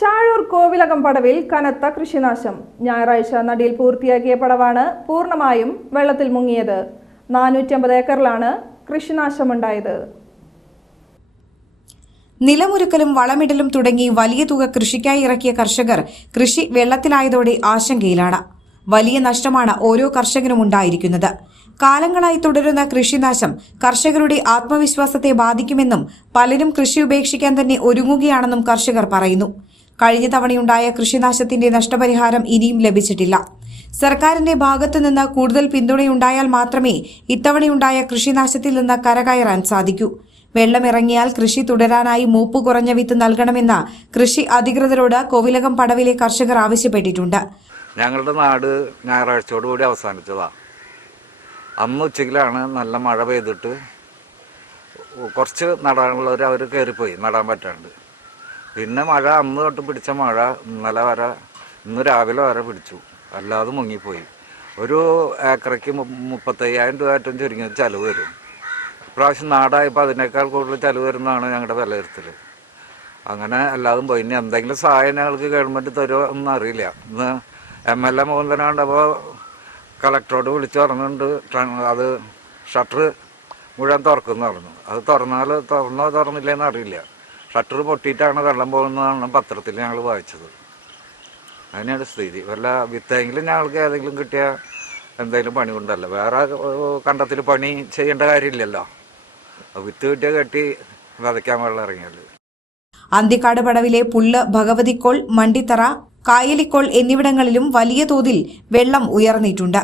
ചാഴൂർ കോവിലകം പടവിൽ കനത്ത കൃഷിനാശം. ഞായറാഴ്ച നടിയിൽ പൂർത്തിയാക്കിയ പടവാണ് പൂർണമായും വെള്ളത്തിൽ മുങ്ങിയത്. നാനൂറ്റമ്പത് ഏക്കറിലാണ് കൃഷിനാശമുണ്ടായത്. നിലമൊരുക്കലും വളമിടലും തുടങ്ങി വലിയ തുക കൃഷിക്കായി ഇറക്കിയ കർഷകർ കൃഷി വെള്ളത്തിലായതോടെ ആശങ്കയിലാണ്. വലിയ നഷ്ടമാണ് ഓരോ കർഷകനും ഉണ്ടായിരിക്കുന്നത്. കാലങ്ങളായി തുടരുന്ന കൃഷിനാശം കർഷകരുടെ ആത്മവിശ്വാസത്തെ ബാധിക്കുമെന്നും പലരും കൃഷി ഉപേക്ഷിക്കാൻ തന്നെ ഒരുങ്ങുകയാണെന്നും കർഷകർ പറയുന്നു. കഴിഞ്ഞ തവണയുണ്ടായ കൃഷിനാശത്തിന്റെ നഷ്ടപരിഹാരം ഇനിയും ലഭിച്ചിട്ടില്ല. സർക്കാരിന്റെ ഭാഗത്തു നിന്ന് കൂടുതൽ പിന്തുണയുണ്ടായാൽ മാത്രമേ ഇത്തവണയുണ്ടായ കൃഷിനാശത്തിൽ നിന്ന് കരകയറാൻ സാധിക്കൂ. വെള്ളമിറങ്ങിയാൽ കൃഷി തുടരാനായി മൂപ്പ് കുറഞ്ഞ വിത്ത് നൽകണമെന്ന് കൃഷി അധികൃതരോട് കോവിലകം പടവിലെ കർഷകർ ആവശ്യപ്പെട്ടിട്ടുണ്ട്. ഞങ്ങളുടെ നാട് ഞായറാഴ്ചയോടുകൂടി അവസാനിച്ചതാ. അന്ന് ഉച്ചയ്ക്കിലാണ് നല്ല മഴ പെയ്തിട്ട് കുറച്ച് നടാനുള്ളവർ അവർ കയറിപ്പോയി നടാൻ പറ്റാണ്ട്. പിന്നെ മഴ അന്ന് തൊട്ട് പിടിച്ച മഴ ഇന്നലെ വരെ ഇന്ന് രാവിലെ വരെ പിടിച്ചു. അല്ലാതെ മുങ്ങിപ്പോയി. ഒരു ഏക്കറയ്ക്ക് മുപ്പത്തയ്യായിരം രൂപ ഏറ്റവും ചുരുങ്ങിയ ചിലവ് വരും. ഇപ്രാവശ്യം നാടായപ്പോൾ അതിനേക്കാൾ കൂടുതൽ ചിലവ് വരുന്നതാണ് ഞങ്ങളുടെ വിലയിരുത്തൽ അങ്ങനെ എല്ലാതും പോയി. ഇനി എന്തെങ്കിലും സഹായം ഞങ്ങൾക്ക് ഗവൺമെന്റ് തരുമോ എന്ന് അറിയില്ല. ഇന്ന് എം എൽ എ മോഹൻതനാണ്ടപ്പോൾ കളക്ടറോട് വിളിച്ചു പറഞ്ഞിട്ടുണ്ട്. അത് ഷട്ടർ മുഴുവൻ തുറക്കുന്നു പറഞ്ഞു. അത് തുറന്നാൽ തുറന്നോ തുറന്നില്ലെന്ന് അറിയില്ല. ഷട്ടർ പൊട്ടിയിട്ടാണ് വെള്ളം പോകുന്നതാണ് പത്രത്തിൽ ഞങ്ങൾ വായിച്ചത്. അതിനാണ് സ്ഥിതി. വല്ല വിത്തെങ്കിലും ഞങ്ങൾക്ക് ഏതെങ്കിലും കിട്ടിയ എന്തെങ്കിലും പണി കൊണ്ടല്ല. വേറെ കണ്ടത്തിൽ പണി ചെയ്യേണ്ട കാര്യമില്ലല്ലോ. വിത്ത് കിട്ടിയ കെട്ടി വിതയ്ക്കാൻ വെള്ളം ഇറങ്ങിയാൽ അന്തിക്കാട് പടവിലെ പുല്ല് ഭഗവതിക്കോൾ മണ്ടിത്തറ കായലിക്കോൾ എന്നിവിടങ്ങളിലും വലിയ തോതിൽ വെള്ളം ഉയർന്നിട്ടുണ്ട്.